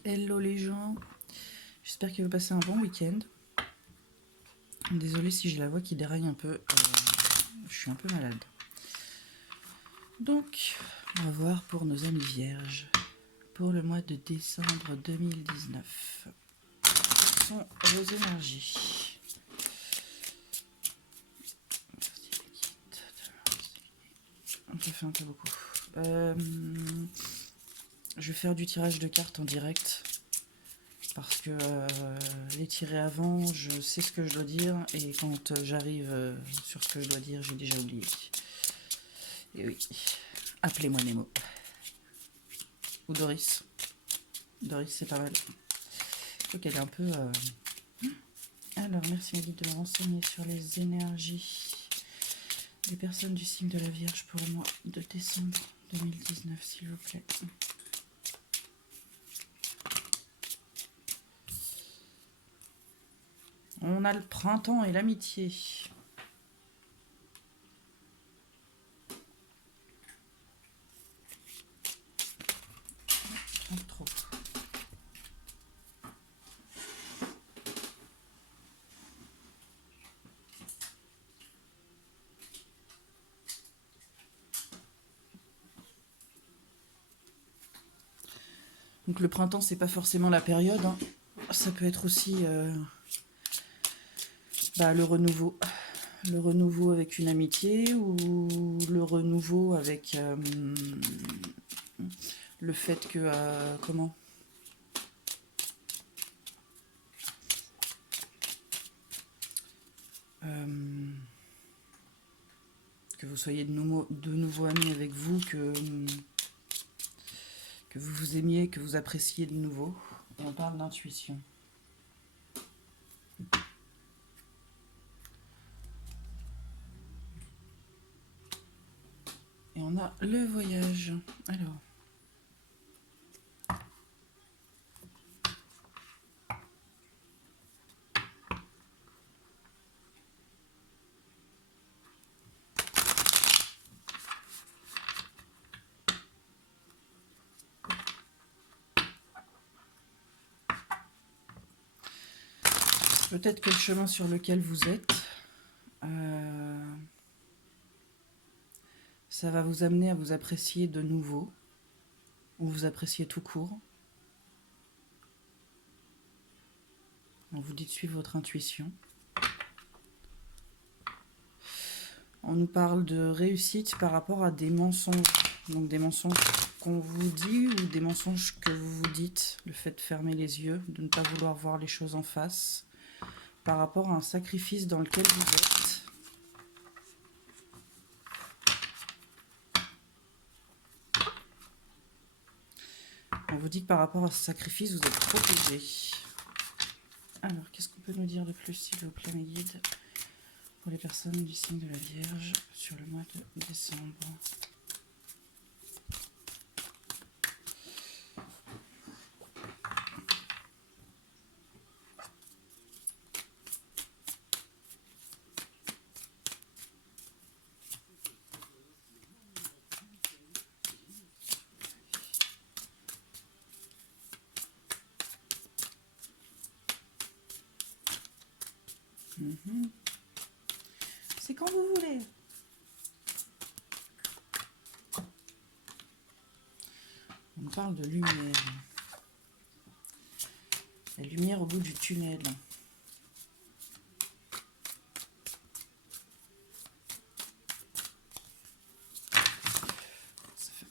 Hello les gens, j'espère que vous passez un bon week-end. Désolée si j'ai la voix qui déraille un peu, je suis un peu malade. Donc, on va voir pour nos amis vierges, pour le mois de décembre 2019. Quelles sont vos énergies? On peut faire un peu beaucoup. Je vais faire du tirage de cartes en direct. Parce que les tirer avant, je sais ce que je dois dire, et quand j'arrive sur ce que je dois dire, j'ai déjà oublié. Et oui, appelez-moi Nemo. Ou Doris. Doris, c'est pas mal. Je trouve qu'elle est un peu... Alors, merci Edith de me renseigner sur les énergies des personnes du signe de la Vierge pour le mois de décembre 2019, s'il vous plaît. On a le printemps et l'amitié. Trop. Donc le printemps, c'est pas forcément la période. Hein. Ça peut être aussi le renouveau. Le renouveau avec une amitié ou le renouveau avec le fait que... comment que vous soyez de nouveau amis avec vous, que vous vous aimiez, que vous appréciez de nouveau. Et on parle d'intuition. Et on a le voyage. Alors. Peut-être que le chemin sur lequel vous êtes, ça va vous amener à vous apprécier de nouveau, ou vous apprécier tout court. On vous dit de suivre votre intuition. On nous parle de réussite par rapport à des mensonges. Donc des mensonges qu'on vous dit ou des mensonges que vous vous dites. Le fait de fermer les yeux, de ne pas vouloir voir les choses en face. Par rapport à un sacrifice dans lequel vous êtes. On vous dit que par rapport à ce sacrifice, vous êtes protégé. Alors, qu'est-ce qu'on peut nous dire de plus, s'il vous plaît, mes guides, pour les personnes du signe de la Vierge sur le mois de décembre? C'est quand vous voulez. On parle de lumière. La lumière au bout du tunnel.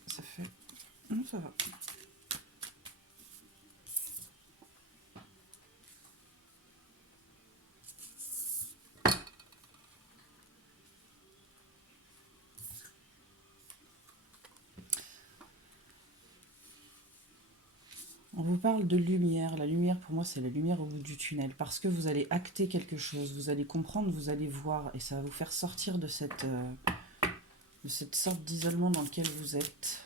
Ça fait... Non, ça va. On vous parle de lumière. La lumière, pour moi, c'est la lumière au bout du tunnel. Parce que vous allez acter quelque chose, vous allez comprendre, vous allez voir. Et ça va vous faire sortir de cette sorte d'isolement dans lequel vous êtes.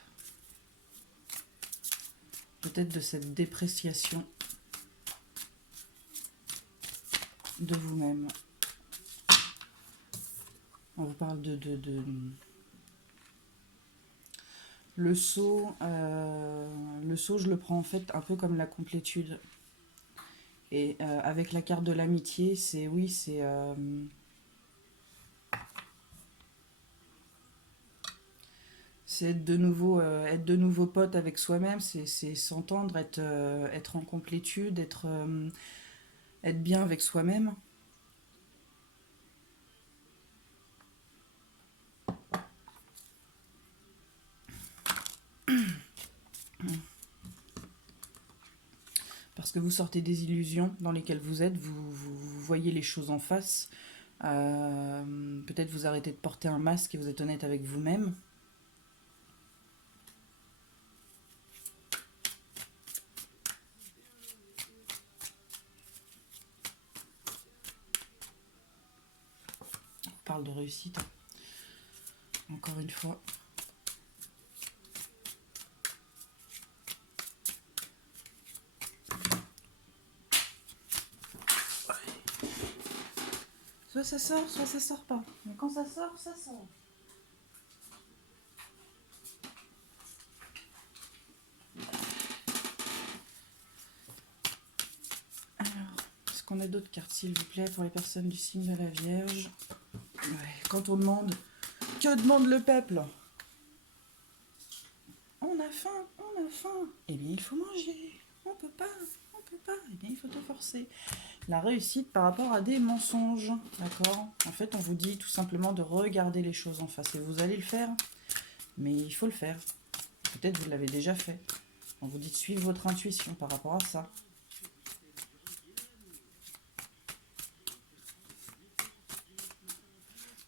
Peut-être de cette dépréciation de vous-même. On vous parle Le sceau, je le prends en fait un peu comme la complétude. Et avec la carte de l'amitié, c'est oui, c'est être de nouveau pote avec soi-même, c'est s'entendre, être en complétude, être bien avec soi-même. Parce que vous sortez des illusions dans lesquelles vous êtes, vous voyez les choses en face. Peut-être vous arrêtez de porter un masque et vous êtes honnête avec vous-même. On parle de réussite, encore une fois. Soit ça sort pas. Mais quand ça sort, ça sort. Alors, est-ce qu'on a d'autres cartes, s'il vous plaît, pour les personnes du signe de la Vierge? Ouais, quand on demande, que demande le peuple? On a faim, on a faim. Eh bien, il faut manger. On peut pas, on peut pas. Eh bien, il faut te forcer. La réussite par rapport à des mensonges, d'accord? En fait, on vous dit tout simplement de regarder les choses en face. Et vous allez le faire, mais il faut le faire. Peut-être vous l'avez déjà fait. On vous dit de suivre votre intuition par rapport à ça.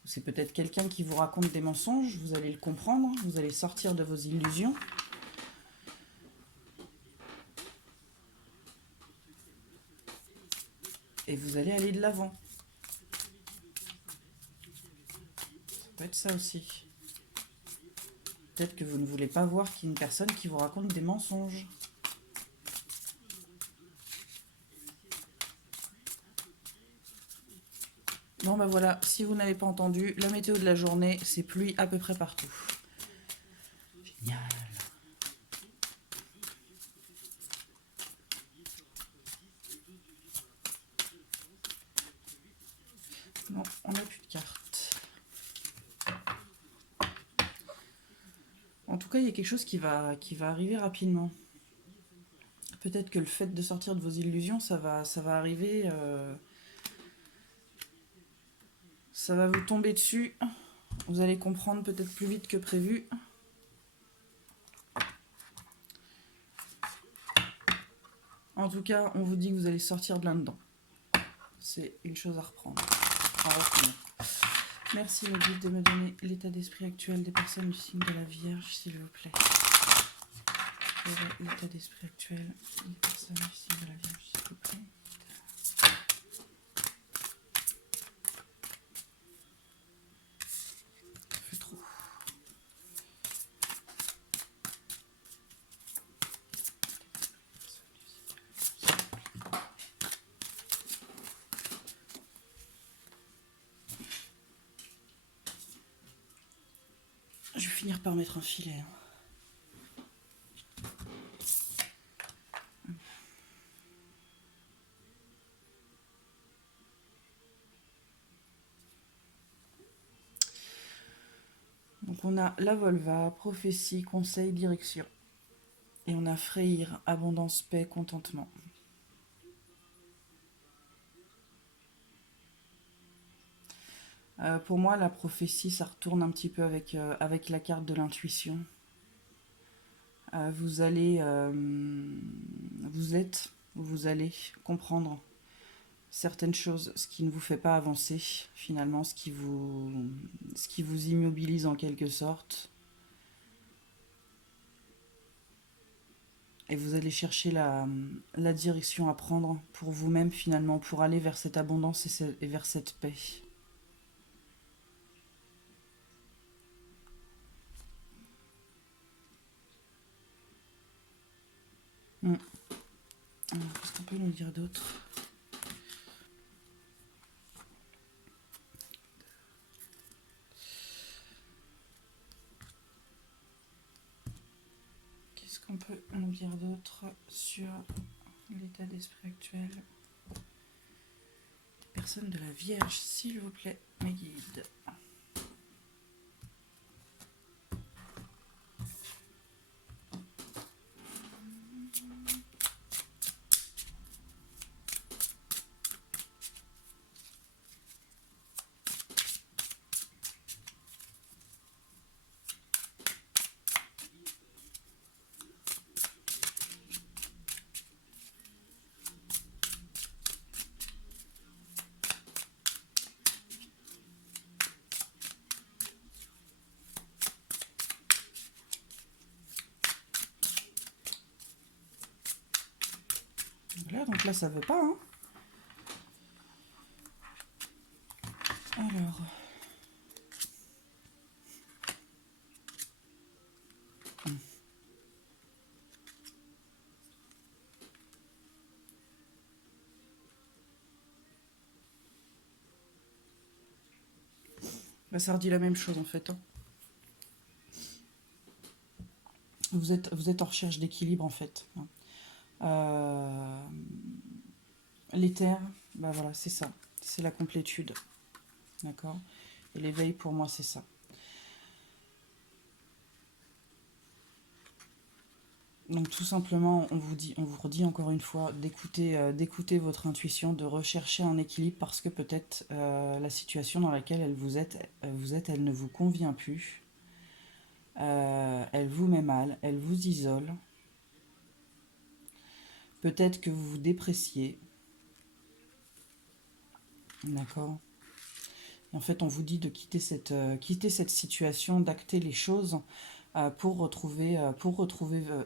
C'est peut-être quelqu'un qui vous raconte des mensonges, vous allez le comprendre, vous allez sortir de vos illusions. Et vous allez aller de l'avant. Ça peut être ça aussi. Peut-être que vous ne voulez pas voir qu'il y a une personne qui vous raconte des mensonges. Bon ben voilà, si vous n'avez pas entendu, la météo de la journée, c'est pluie à peu près partout. Génial. Non, on n'a plus de cartes. En tout cas, il y a quelque chose qui va arriver rapidement. Peut-être que le fait de sortir de vos illusions, ça va arriver... ça va vous tomber dessus. Vous allez comprendre peut-être plus vite que prévu. En tout cas, on vous dit que vous allez sortir de là-dedans. C'est une chose à reprendre. À retenir. Merci le guide de me donner l'état d'esprit actuel des personnes du signe de la Vierge, s'il vous plaît. L'état d'esprit actuel des personnes du signe de la Vierge, s'il vous plaît. Ça fait trop. Je vais finir par mettre un filet. Donc on a la Volva, prophétie, conseil, direction. Et on a Freyr, abondance, paix, contentement. Pour moi, la prophétie, ça retourne un petit peu avec la carte de l'intuition. Vous allez comprendre certaines choses, ce qui ne vous fait pas avancer, finalement, ce qui vous immobilise en quelque sorte. Et vous allez chercher la direction à prendre pour vous-même, finalement, pour aller vers cette abondance et vers cette paix. Qu'est-ce qu'on peut nous dire d'autre? dire d'autre sur l'état d'esprit actuel des personnes de la Vierge, s'il vous plaît, mes guides? Voilà, donc là, ça veut pas, hein. Alors... Bah, ça redit la même chose, en fait, hein. Vous êtes en recherche d'équilibre, en fait, hein. L'éther, bah voilà, c'est ça. C'est la complétude. D'accord? Et l'éveil, pour moi, c'est ça. Donc tout simplement, on vous redit encore une fois d'écouter votre intuition, de rechercher un équilibre parce que peut-être la situation dans laquelle elle ne vous convient plus. Elle vous met mal, elle vous isole. Peut-être que vous vous dépréciez. D'accord? Et en fait, on vous dit de quitter cette situation, d'acter les choses pour retrouver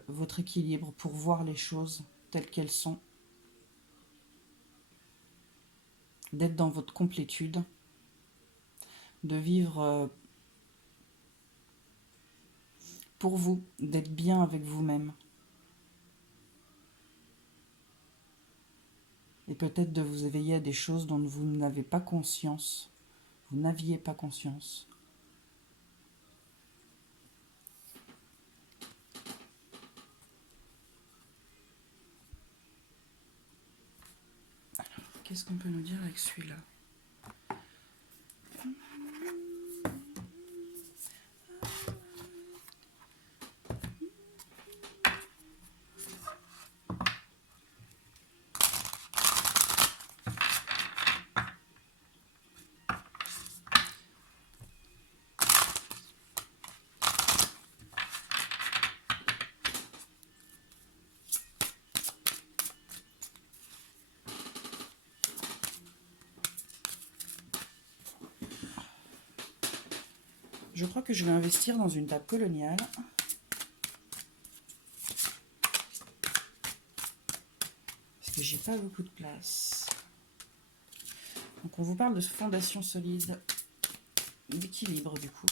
votre équilibre, pour voir les choses telles qu'elles sont, d'être dans votre complétude, de vivre pour vous, d'être bien avec vous-même. Et peut-être de vous éveiller à des choses dont vous n'avez pas conscience. Vous n'aviez pas conscience. Alors, qu'est-ce qu'on peut nous dire avec celui-là ? Je crois que je vais investir dans une table coloniale. Parce que j'ai pas beaucoup de place. Donc on vous parle de fondation solide, d'équilibre du coup.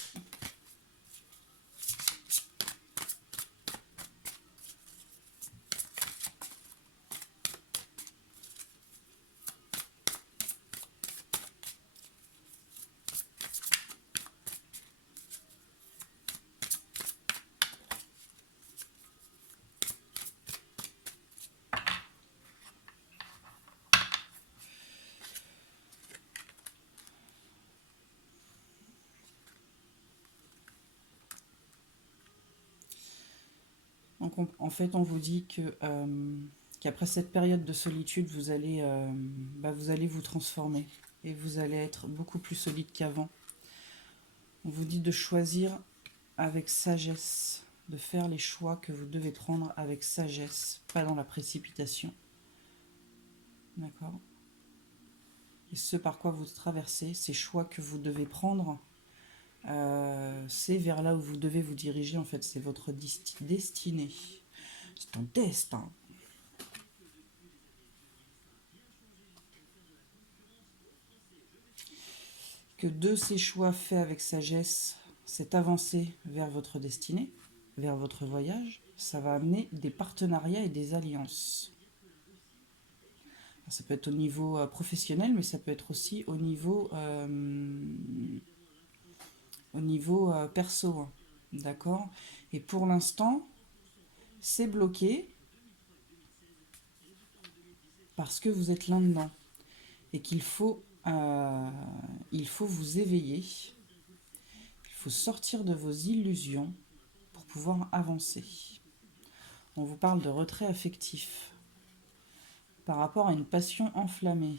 Donc en fait, on vous dit que qu'après cette période de solitude, vous allez vous transformer et vous allez être beaucoup plus solide qu'avant. On vous dit de choisir avec sagesse, de faire les choix que vous devez prendre avec sagesse, pas dans la précipitation. D'accord ? Et ce par quoi vous traversez, ces choix que vous devez prendre, c'est vers là où vous devez vous diriger. En fait, c'est votre destinée. C'est ton destin. Que de ces choix faits avec sagesse, cette avancée vers votre destinée, vers votre voyage, ça va amener des partenariats et des alliances. Alors, ça peut être au niveau professionnel, mais ça peut être aussi au niveau perso. D'accord ? Et pour l'instant, c'est bloqué parce que vous êtes là-dedans et qu'il faut, il faut vous éveiller, il faut sortir de vos illusions pour pouvoir avancer. On vous parle de retrait affectif par rapport à une passion enflammée.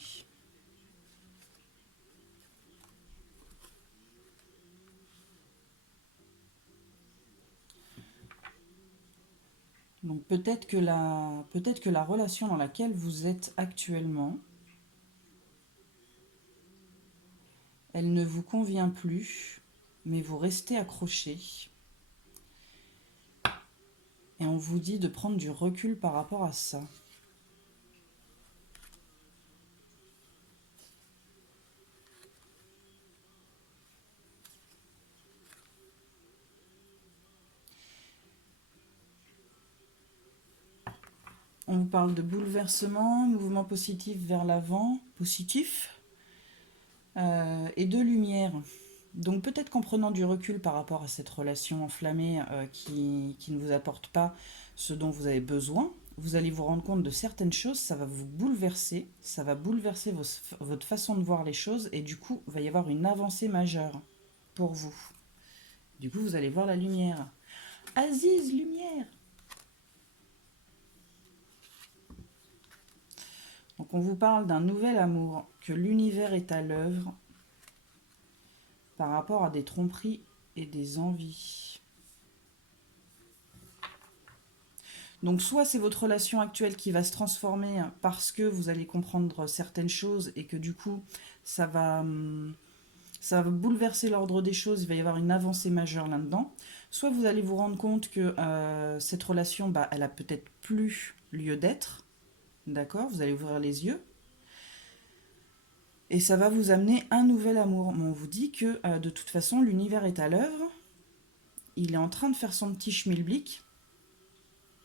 Donc peut-être que la relation dans laquelle vous êtes actuellement, elle ne vous convient plus, mais vous restez accroché. Et on vous dit de prendre du recul par rapport à ça. On vous parle de bouleversement, mouvement positif vers l'avant, positif, et de lumière. Donc peut-être qu'en prenant du recul par rapport à cette relation enflammée qui ne vous apporte pas ce dont vous avez besoin, vous allez vous rendre compte de certaines choses, ça va vous bouleverser, ça va bouleverser votre façon de voir les choses, et du coup, il va y avoir une avancée majeure pour vous. Du coup, vous allez voir la lumière. Aziz, lumière! Donc on vous parle d'un nouvel amour, que l'univers est à l'œuvre par rapport à des tromperies et des envies. Donc soit c'est votre relation actuelle qui va se transformer parce que vous allez comprendre certaines choses et que du coup ça va bouleverser l'ordre des choses, il va y avoir une avancée majeure là-dedans. Soit vous allez vous rendre compte que cette relation, elle a peut-être plus lieu d'être, d'accord? Vous allez ouvrir les yeux. Et ça va vous amener un nouvel amour. Mais on vous dit que de toute façon, l'univers est à l'œuvre. Il est en train de faire son petit schmilblick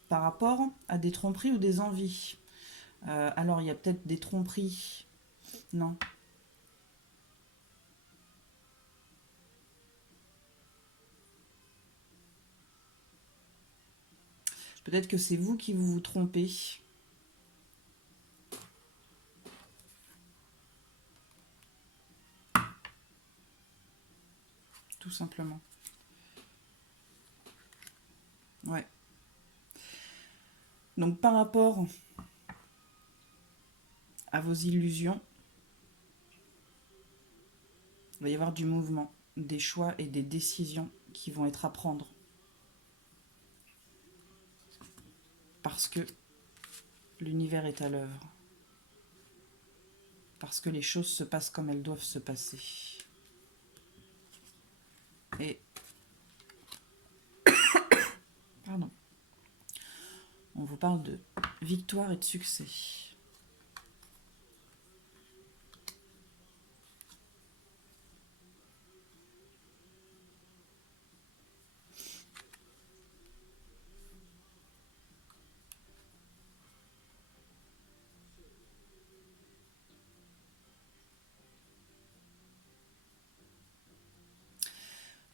par rapport à des tromperies ou des envies. Alors, il y a peut-être des tromperies. Non. Peut-être que c'est vous qui vous trompez. Tout simplement. Ouais. Donc, par rapport à vos illusions, il va y avoir du mouvement, des choix et des décisions qui vont être à prendre. Parce que l'univers est à l'œuvre. Parce que les choses se passent comme elles doivent se passer. Et pardon. On vous parle de victoire et de succès.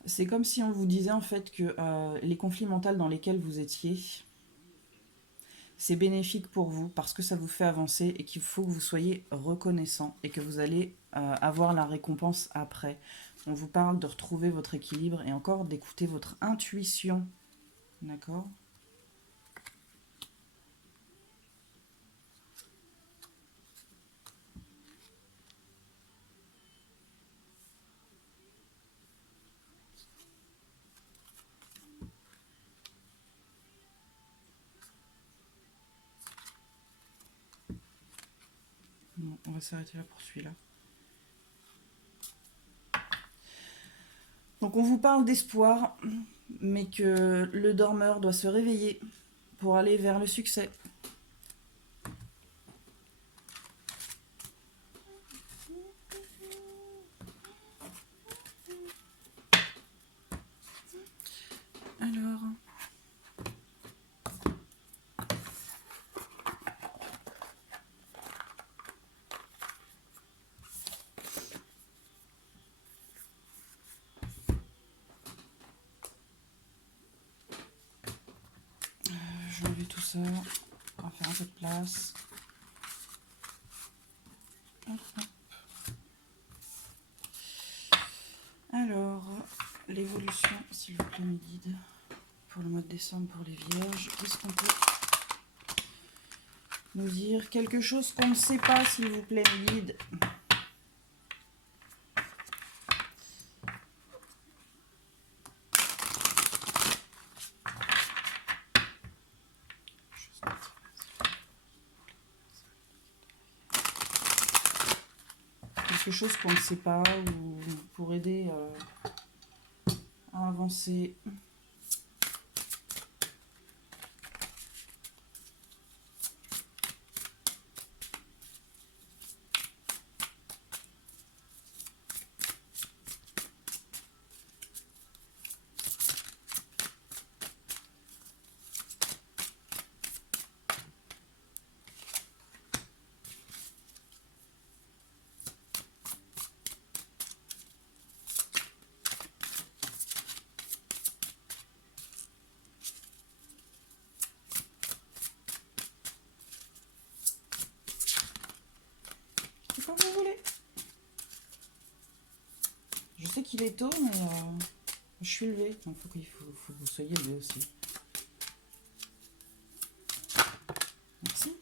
C'est comme si on vous disait en fait que les conflits mentaux dans lesquels vous étiez, c'est bénéfique pour vous parce que ça vous fait avancer et qu'il faut que vous soyez reconnaissant et que vous allez avoir la récompense après. On vous parle de retrouver votre équilibre et encore d'écouter votre intuition. D'accord ? Bon, on va s'arrêter là pour celui-là. Donc on vous parle d'espoir, mais que le dormeur doit se réveiller pour aller vers le succès. Alors, je vais enlever tout ça. On va faire un peu de place. Hop, hop. Alors, l'évolution, s'il vous plaît, mes guides, pour le mois de décembre, pour les vierges, qu'est-ce qu'on peut nous dire? Quelque chose qu'on ne sait pas, s'il vous plaît, mes guides. Quelque chose qu'on ne sait pas ou pour aider à avancer. C'est comme vous voulez. Je sais qu'il est tôt, mais je suis levée, donc faut que vous soyez levé aussi. Merci.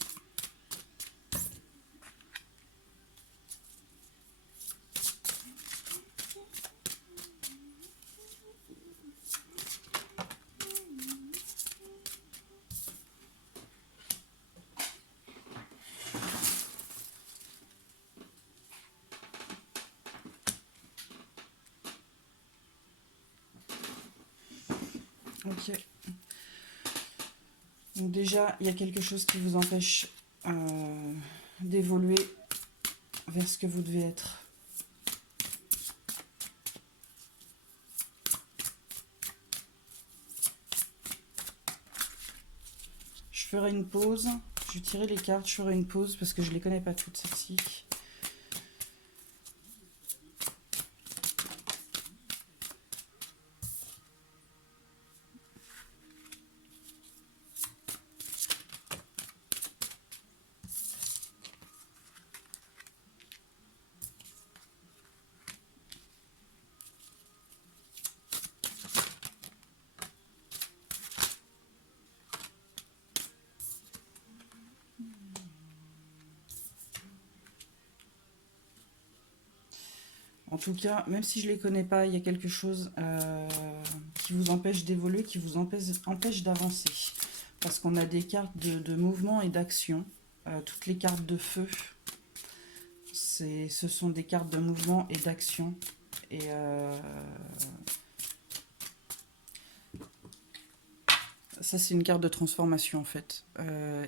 Ok. Donc déjà, il y a quelque chose qui vous empêche d'évoluer vers ce que vous devez être. Je ferai une pause. Je vais tirer les cartes, je ferai une pause parce que je ne les connais pas toutes celles-ci. En tout cas, même si je ne les connais pas, il y a quelque chose qui vous empêche d'évoluer, qui vous empêche d'avancer. Parce qu'on a des cartes de mouvement et d'action. Toutes les cartes de feu, ce sont des cartes de mouvement et d'action. Et ça, c'est une carte de transformation, en fait.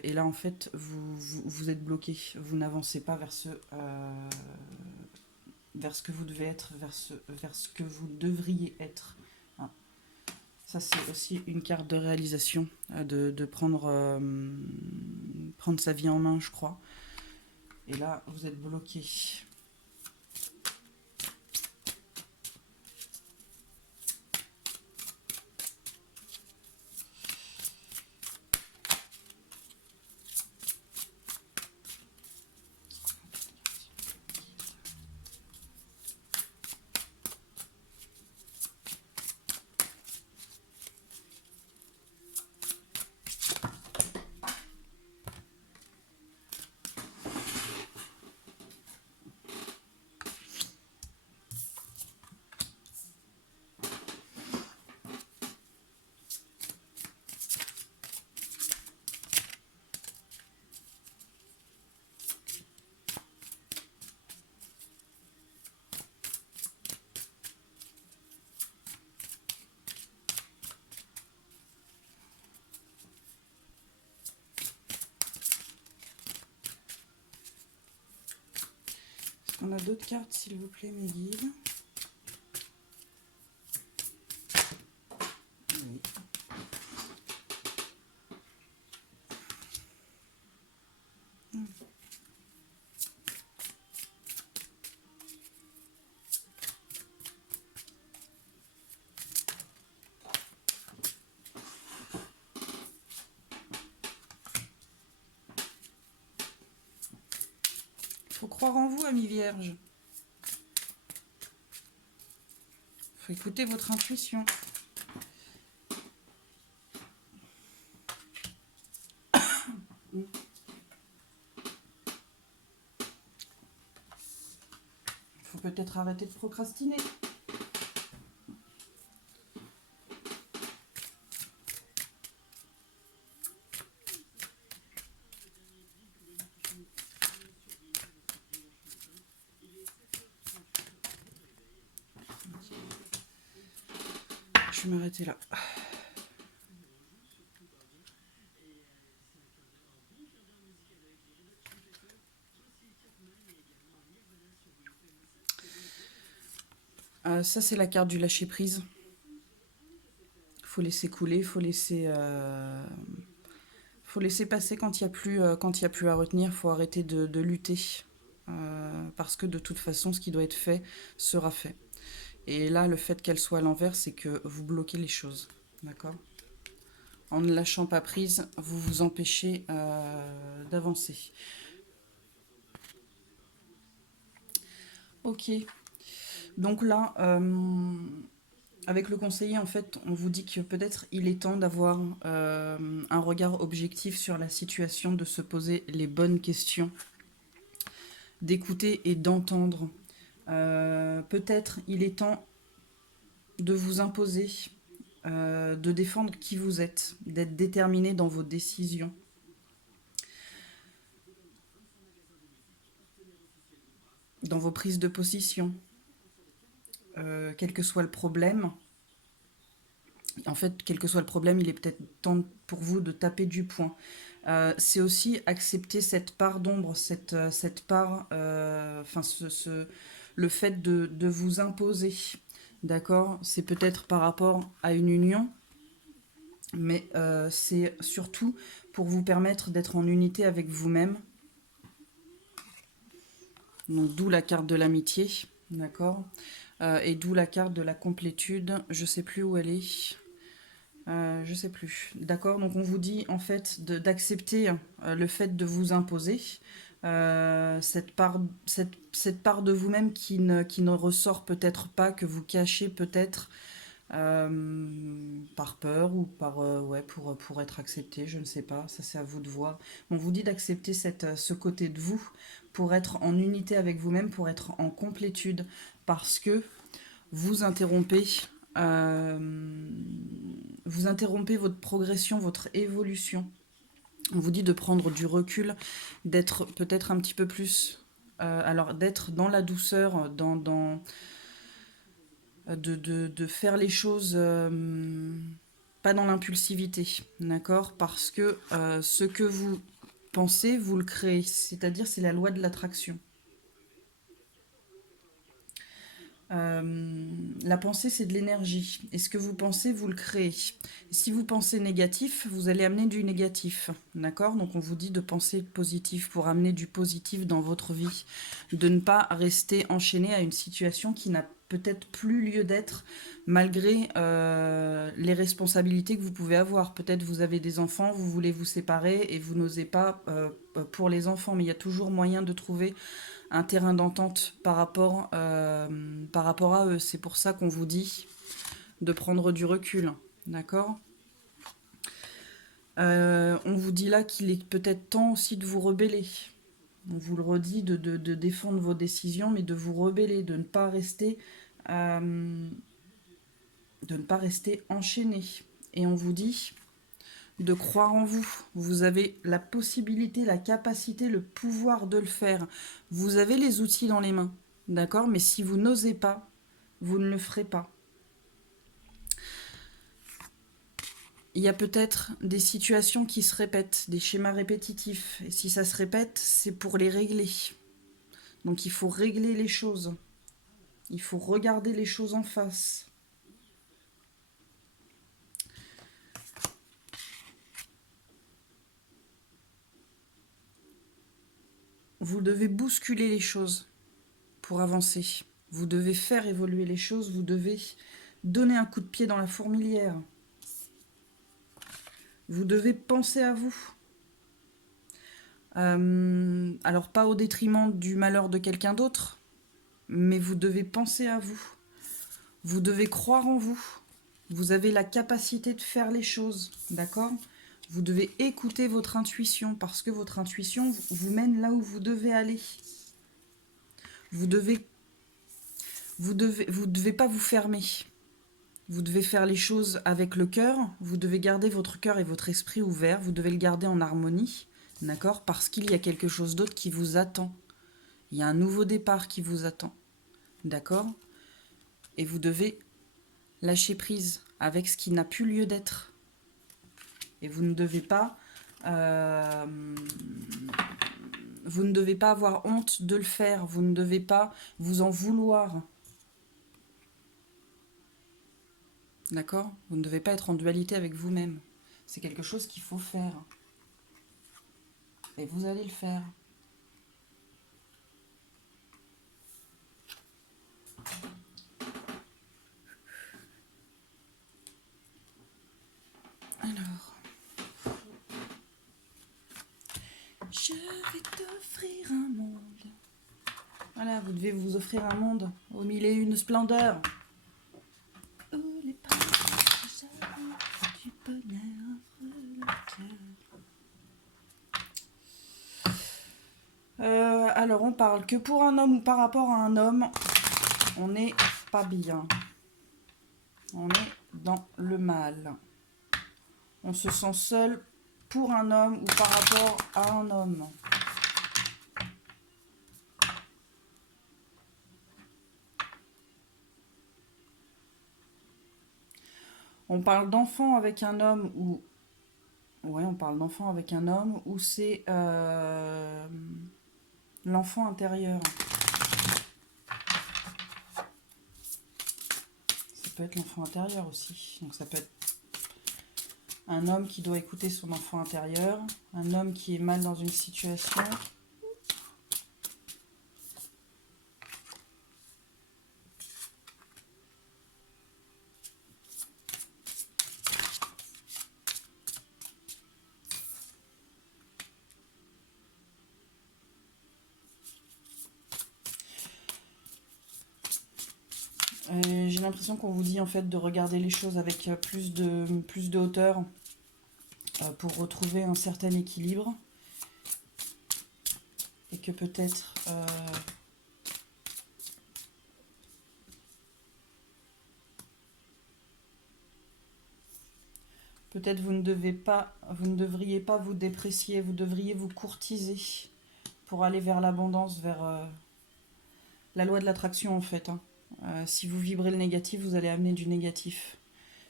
Et là, en fait, vous êtes bloqué. Vous n'avancez pas vers ce que vous devez être, vers ce que vous devriez être. Hein. Ça, c'est aussi une carte de réalisation, de prendre sa vie en main, je crois. Et là, vous êtes bloqué. On a d'autres cartes, s'il vous plaît, mes guides. Oui. faut croire en vous, amis vierges. Il faut écouter votre intuition. Il faut peut-être arrêter de procrastiner. Je vais m'arrêter là. Ça, c'est la carte du lâcher-prise. Faut laisser couler, faut laisser passer quand il n'y a plus à retenir. Faut arrêter de lutter. Parce que de toute façon, ce qui doit être fait sera fait. Et là, le fait qu'elle soit à l'envers, c'est que vous bloquez les choses. D'accord ? En ne lâchant pas prise, vous vous empêchez d'avancer. Ok. Donc là, avec le conseiller, en fait, on vous dit que peut-être il est temps d'avoir un regard objectif sur la situation, de se poser les bonnes questions, d'écouter et d'entendre. Peut-être il est temps de vous imposer, de défendre qui vous êtes, d'être déterminé dans vos décisions. Dans vos prises de position. Quel que soit le problème, en fait, quel que soit le problème, il est peut-être temps pour vous de taper du poing. C'est aussi accepter cette part d'ombre, cette part, le fait de vous imposer, d'accord? C'est peut-être par rapport à une union, mais c'est surtout pour vous permettre d'être en unité avec vous-même. Donc d'où la carte de l'amitié, d'accord? Et d'où la carte de la complétude. Je sais plus où elle est. Je sais plus. D'accord, donc on vous dit en fait d'accepter le fait de vous imposer cette part de vous-même qui ne ressort peut-être pas, que vous cachez peut-être par peur ou par pour être accepté, je ne sais pas, ça c'est à vous de voir. On vous dit d'accepter ce côté de vous pour être en unité avec vous-même, pour être en complétude, parce que vous interrompez euh, votre progression, votre évolution. On vous dit de prendre du recul, d'être peut-être un petit peu plus, alors d'être dans la douceur, de faire les choses pas dans l'impulsivité, d'accord? Parce que ce que vous pensez, vous le créez, c'est-à-dire c'est la loi de l'attraction. La pensée, c'est de l'énergie. Et ce que vous pensez, vous le créez. Et si vous pensez négatif, vous allez amener du négatif. D'accord? Donc on vous dit de penser positif pour amener du positif dans votre vie. De ne pas rester enchaîné à une situation qui n'a peut-être plus lieu d'être, malgré les responsabilités que vous pouvez avoir. Peut-être vous avez des enfants, vous voulez vous séparer et vous n'osez pas pour les enfants. Mais il y a toujours moyen de trouver un terrain d'entente par rapport à eux. C'est pour ça qu'on vous dit de prendre du recul, d'accord? On vous dit là qu'il est peut-être temps aussi de vous rebeller. On vous le redit de défendre vos décisions, mais de vous rebeller, euh, de ne pas rester enchaîné. Et on vous dit de croire en vous. Vous avez la possibilité, la capacité, le pouvoir de le faire. Vous avez les outils dans les mains, d'accord? Mais si vous n'osez pas, vous ne le ferez pas. Il y a peut-être des situations qui se répètent, des schémas répétitifs. Et si ça se répète, c'est pour les régler. Donc il faut régler les choses. Il faut regarder les choses en face. Vous devez bousculer les choses pour avancer. Vous devez faire évoluer les choses. Vous devez donner un coup de pied dans la fourmilière. Vous devez penser à vous. Alors pas au détriment du malheur de quelqu'un d'autre, mais vous devez penser à vous. Vous devez croire en vous. Vous avez la capacité de faire les choses, d'accord? Vous devez écouter votre intuition, parce que votre intuition vous mène là où vous devez aller. Vous devez pas vous fermer. Vous devez faire les choses avec le cœur. Vous devez garder votre cœur et votre esprit ouverts. Vous devez le garder en harmonie, d'accord? Parce qu'il y a quelque chose d'autre qui vous attend. Il y a un nouveau départ qui vous attend, d'accord? Et vous devez lâcher prise avec ce qui n'a plus lieu d'être. Et vous ne devez pas avoir honte de le faire. Vous ne devez pas vous en vouloir. D'accord? Vous ne devez pas être en dualité avec vous-même. C'est quelque chose qu'il faut faire. Et vous allez le faire. Alors, je vais t'offrir un monde. Voilà, vous devez vous offrir un monde aux mille et une splendeurs. Où les parages du bonheur le cœur. Alors, on parle que pour un homme ou par rapport à un homme, on n'est pas bien. On est dans le mal. On se sent seul pour un homme ou par rapport à un homme. On parle d'enfant avec un homme ou... Ouais, on parle d'enfant avec un homme ou c'est l'enfant intérieur. Ça peut être l'enfant intérieur aussi. Donc ça peut être un homme qui doit écouter son enfant intérieur, un homme qui est mal dans une situation. J'ai l'impression qu'on vous dit en fait de regarder les choses avec plus de hauteur pour retrouver un certain équilibre et que peut-être vous ne devriez pas vous déprécier, vous devriez vous courtiser pour aller vers l'abondance, vers la loi de l'attraction en fait. Si vous vibrez le négatif, vous allez amener du négatif.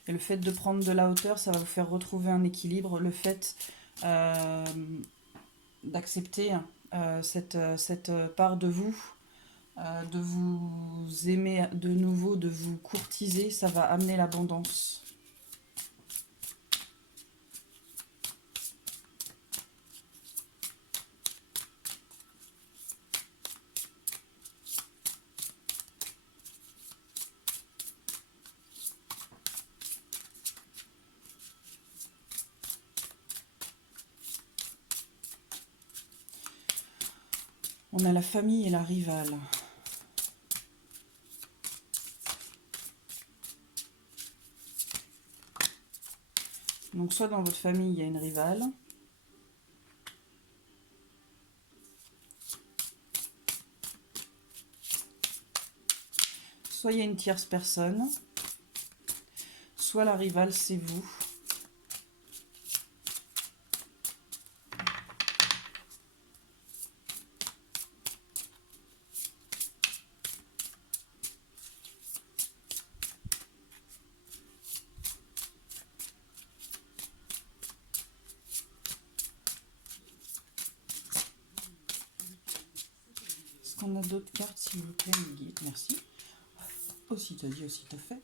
Et le fait de prendre de la hauteur, ça va vous faire retrouver un équilibre. Le fait d'accepter cette part de vous, de vous aimer de nouveau, de vous courtiser, ça va amener l'abondance. On a la famille et la rivale. Donc soit dans votre famille, il y a une rivale. Soit il y a une tierce personne. Soit la rivale, c'est vous. Est-ce qu'on a d'autres cartes, s'il vous plaît, mes guides? Merci. Aussitôt dit, aussitôt fait.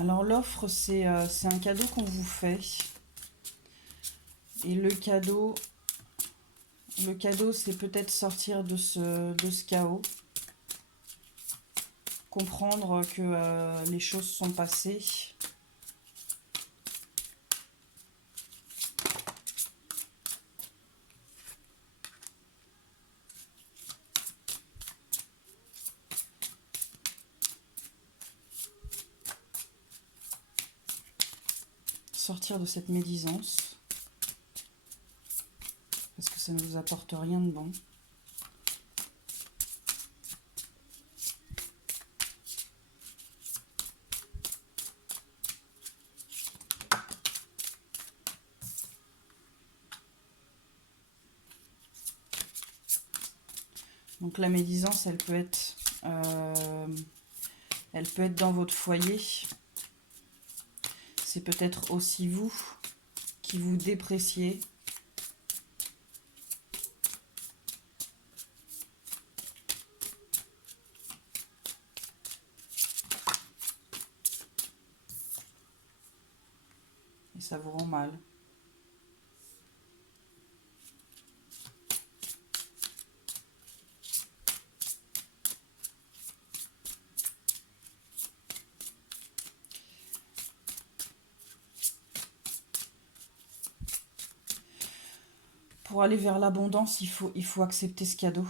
Alors l'offre, c'est un cadeau qu'on vous fait. Et le cadeau c'est peut-être sortir de ce chaos. Comprendre que les choses sont passées. Sortir de cette médisance. Parce que ça ne vous apporte rien de bon. Donc la médisance, elle peut être dans votre foyer. C'est peut-être aussi vous qui vous dépréciez. Et ça vous rend mal. Pour aller vers l'abondance, il faut accepter ce cadeau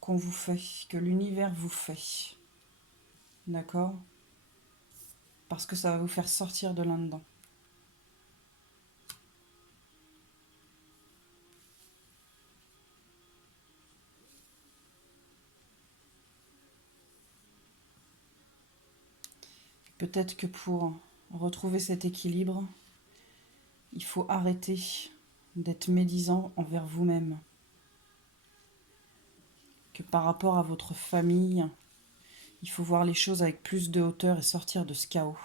qu'on vous fait, que l'univers vous fait. D'accord? Parce que ça va vous faire sortir de là-dedans. Peut-être que pour retrouver cet équilibre, il faut arrêter d'être médisant envers vous-même. Que par rapport à votre famille, il faut voir les choses avec plus de hauteur et sortir de ce chaos.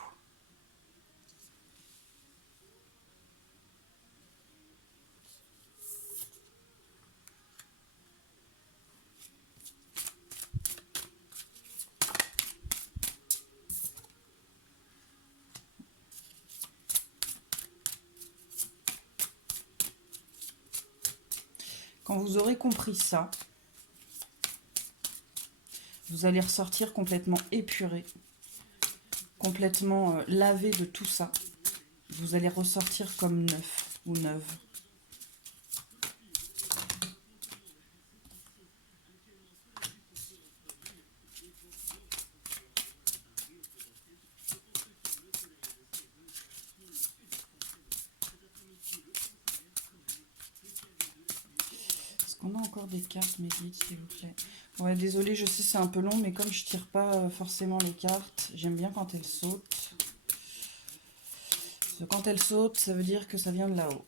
Quand vous aurez compris ça, vous allez ressortir complètement épuré, complètement lavé de tout ça. Vous allez ressortir comme neuf ou neuve. Est-ce qu'on a encore des cartes, mes guides, s'il vous plaît? Ouais, désolé, je sais c'est un peu long, mais comme je tire pas forcément les cartes, j'aime bien quand elles sautent. Parce que quand elles sautent, ça veut dire que ça vient de là-haut.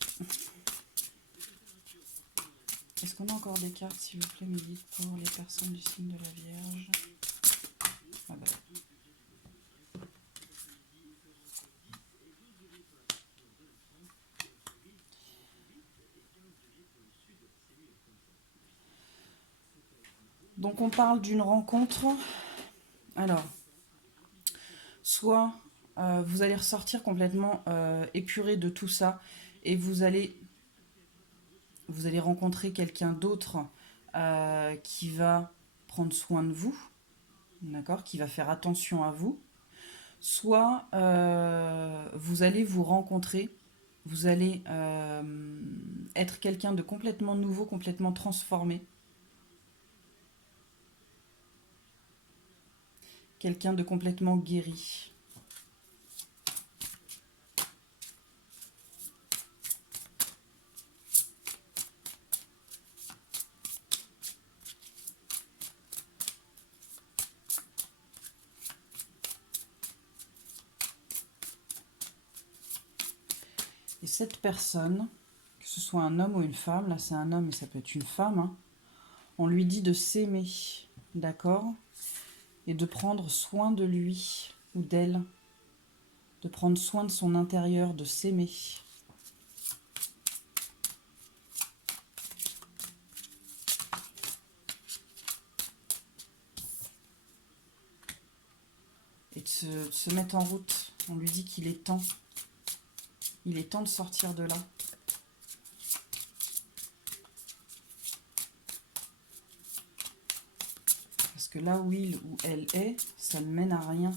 Est-ce qu'on a encore des cartes, s'il vous plaît, mes guides, pour les personnes du signe de la Vierge? Ah bah. Donc on parle d'une rencontre. Alors, soit vous allez ressortir complètement épuré de tout ça et vous allez rencontrer quelqu'un d'autre qui va prendre soin de vous, d'accord, qui va faire attention à vous. Soit vous allez vous rencontrer, vous allez être quelqu'un de complètement nouveau, complètement transformé. Quelqu'un de complètement guéri. Et cette personne, que ce soit un homme ou une femme, là c'est un homme et ça peut être une femme, hein, on lui dit de s'aimer, d'accord? Et de prendre soin de lui ou d'elle, de prendre soin de son intérieur, de s'aimer. Et de se mettre en route. On lui dit qu'il est temps. Il est temps de sortir de là. Parce que là où il ou elle est, ça ne mène à rien.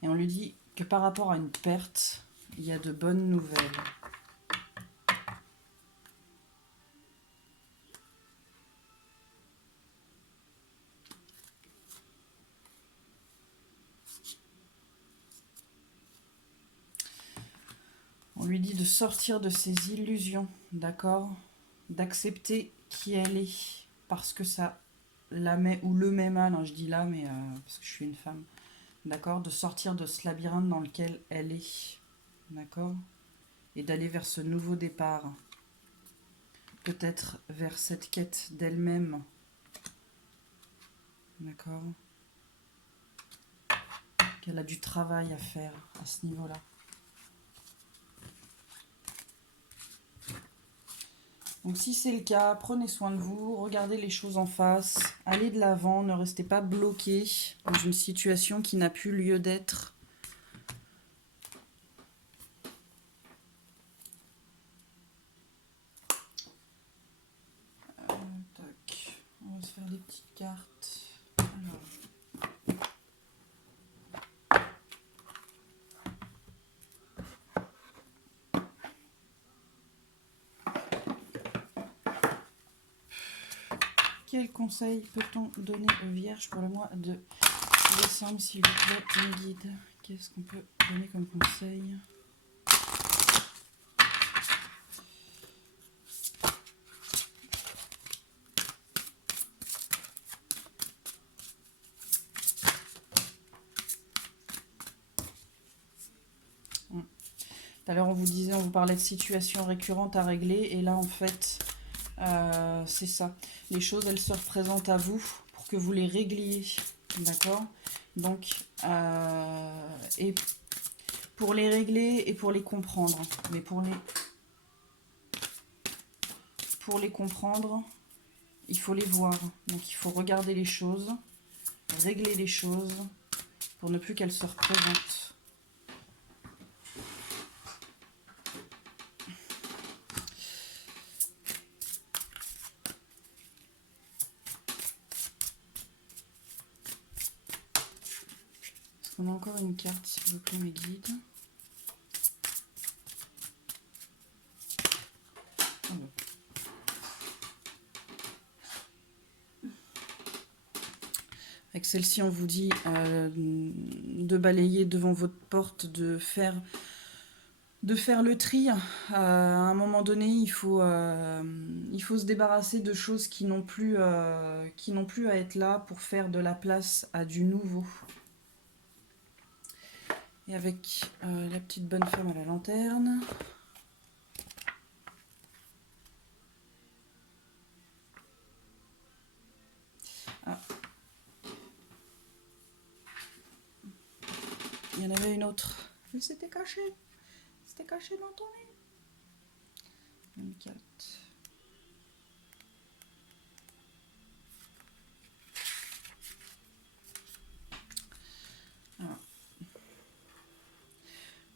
Et on lui dit que par rapport à une perte, il y a de bonnes nouvelles. On lui dit de sortir de ses illusions, d'accord? D'accepter qui elle est, parce que ça la met ou le met mal, hein, je dis là, mais parce que je suis une femme. D'accord? De sortir de ce labyrinthe dans lequel elle est. D'accord? Et d'aller vers ce nouveau départ. Peut-être vers cette quête d'elle-même. D'accord? Qu'elle a du travail à faire à ce niveau-là. Donc si c'est le cas, prenez soin de vous, regardez les choses en face, allez de l'avant, ne restez pas bloqué dans une situation qui n'a plus lieu d'être. Tac. On va se faire des petites cartes. Alors. Quel conseil peut-on donner aux vierges pour le mois de décembre, s'il vous plaît, mes guides? Qu'est-ce qu'on peut donner comme conseil? Tout à l'heure, on vous disait, on vous parlait de situations récurrentes à régler, et là, en fait, c'est ça. Les choses, elles se représentent à vous pour que vous les régliez, d'accord? Donc, et pour les régler et pour les comprendre. Mais pour les comprendre, il faut les voir. Donc, il faut regarder les choses, régler les choses, pour ne plus qu'elles se représentent. On a encore une carte, s'il vous plaît, mes guides. Avec celle-ci, on vous dit de balayer devant votre porte, de faire le tri. À un moment donné, il faut se débarrasser de choses qui n'ont plus à être là pour faire de la place à du nouveau. Et avec la petite bonne femme à la lanterne. Ah. Il y en avait une autre. Mais c'était caché. C'était caché dans ton nez. Une carte.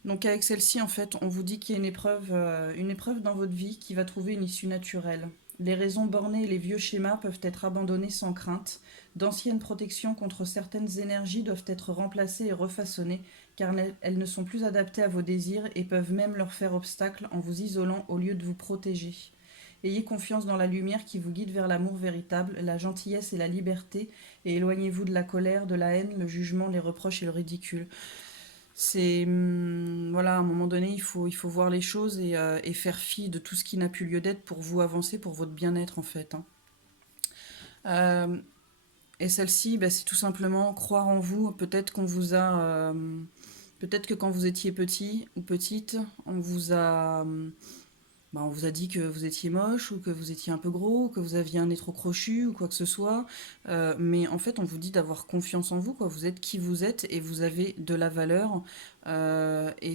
Donc avec celle-ci, en fait, on vous dit qu'il y a une épreuve dans votre vie qui va trouver une issue naturelle. Les raisons bornées et les vieux schémas peuvent être abandonnés sans crainte. D'anciennes protections contre certaines énergies doivent être remplacées et refaçonnées, car elles ne sont plus adaptées à vos désirs et peuvent même leur faire obstacle en vous isolant au lieu de vous protéger. Ayez confiance dans la lumière qui vous guide vers l'amour véritable, la gentillesse et la liberté, et éloignez-vous de la colère, de la haine, le jugement, les reproches et le ridicule. C'est voilà, à un moment donné, il faut voir les choses et faire fi de tout ce qui n'a plus lieu d'être pour vous avancer, pour votre bien-être en fait. Hein. Et celle-ci, bah, c'est tout simplement croire en vous. Peut-être qu'on vous a, peut-être que quand vous étiez petit ou petite, on vous a bah, on vous a dit que vous étiez moche ou que vous étiez un peu gros, ou que vous aviez un nez trop crochu ou quoi que ce soit. Mais en fait, on vous dit d'avoir confiance en vous, quoi. Vous êtes qui vous êtes et vous avez de la valeur. Et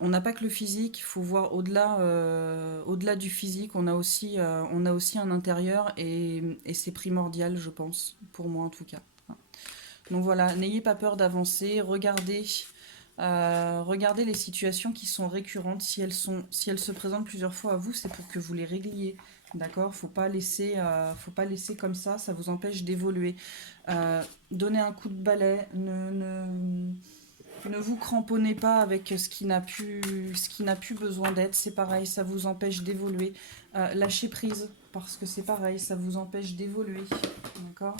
on n'a pas que le physique, il faut voir au-delà au-delà du physique. On a aussi un intérieur et c'est primordial, je pense, pour moi en tout cas. Donc voilà, n'ayez pas peur d'avancer, regardez les situations qui sont récurrentes. Si elles se présentent plusieurs fois à vous, c'est pour que vous les régliez. D'accord? Faut pas laisser comme ça vous empêche d'évoluer. Donnez un coup de balai, ne vous cramponnez pas avec ce qui n'a plus besoin d'être. C'est pareil, ça vous empêche d'évoluer. Lâchez prise, parce que c'est pareil, ça vous empêche d'évoluer. D'accord?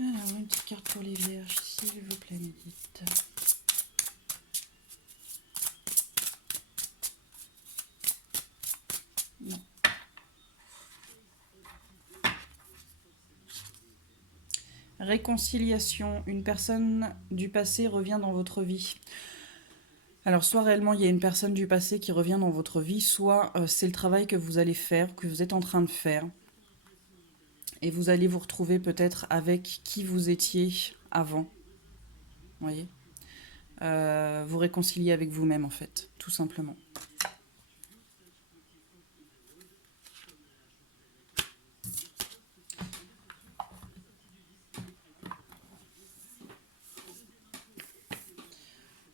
Alors, une petite carte pour les vierges, s'il vous plaît, médite. Non. Réconciliation. Une personne du passé revient dans votre vie. Alors, soit réellement il y a une personne du passé qui revient dans votre vie, soit c'est le travail que vous allez faire, que vous êtes en train de faire. Et vous allez vous retrouver peut-être avec qui vous étiez avant. Vous voyez, vous réconcilier avec vous-même en fait, tout simplement.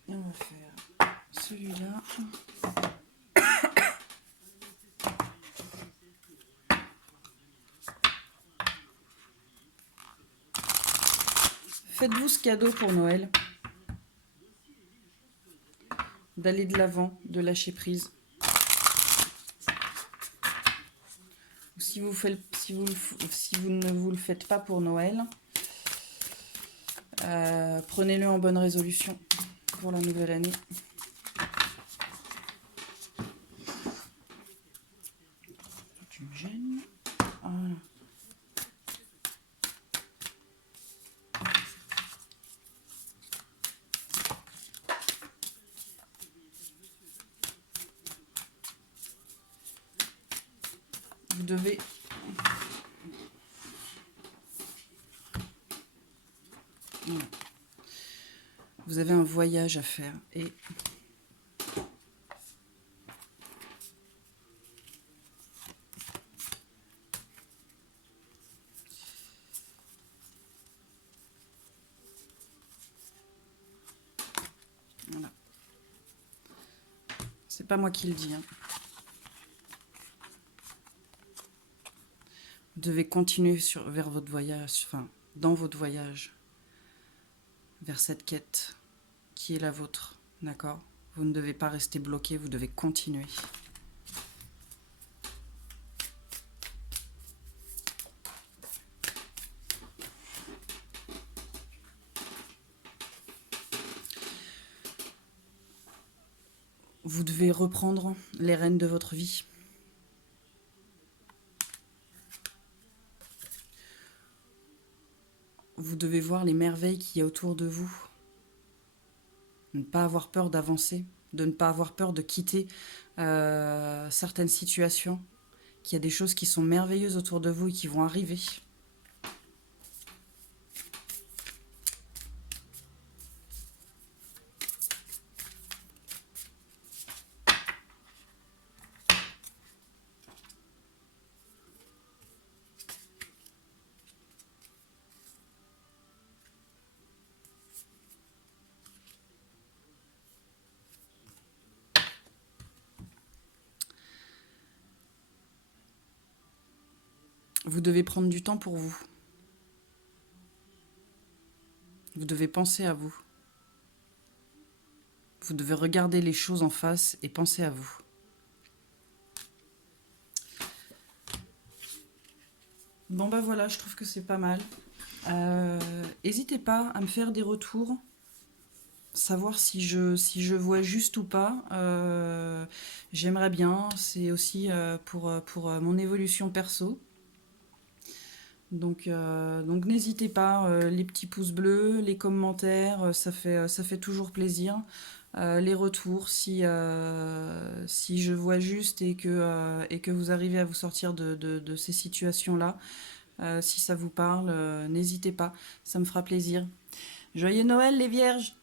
Et on va faire celui-là. Faites-vous ce cadeau pour Noël, d'aller de l'avant, de lâcher prise. Si vous ne vous le faites pas pour Noël, prenez-le en bonne résolution pour la nouvelle année. Tu me gênes. Voilà. Vous devez... Voilà. Vous avez un voyage à faire et voilà. C'est pas moi qui le dis. Hein. Vous devez continuer vers votre voyage, enfin, dans votre voyage, vers cette quête qui est la vôtre, d'accord? Vous ne devez pas rester bloqué, vous devez continuer. Vous devez reprendre les rênes de votre vie. Vous devez voir les merveilles qu'il y a autour de vous. Ne pas avoir peur d'avancer, de ne pas avoir peur de quitter certaines situations, qu'il y a des choses qui sont merveilleuses autour de vous et qui vont arriver. Vous devez prendre du temps pour vous. Vous devez penser à vous. Vous devez regarder les choses en face et penser à vous. Bon bah voilà, je trouve que c'est pas mal. N'hésitez pas à me faire des retours savoir si je vois juste ou pas. J'aimerais bien. C'est aussi pour mon évolution perso. Donc n'hésitez pas, les petits pouces bleus, les commentaires, ça fait toujours plaisir. Les retours, si je vois juste et que vous arrivez à vous sortir de ces situations-là, si ça vous parle, n'hésitez pas, ça me fera plaisir. Joyeux Noël les vierges!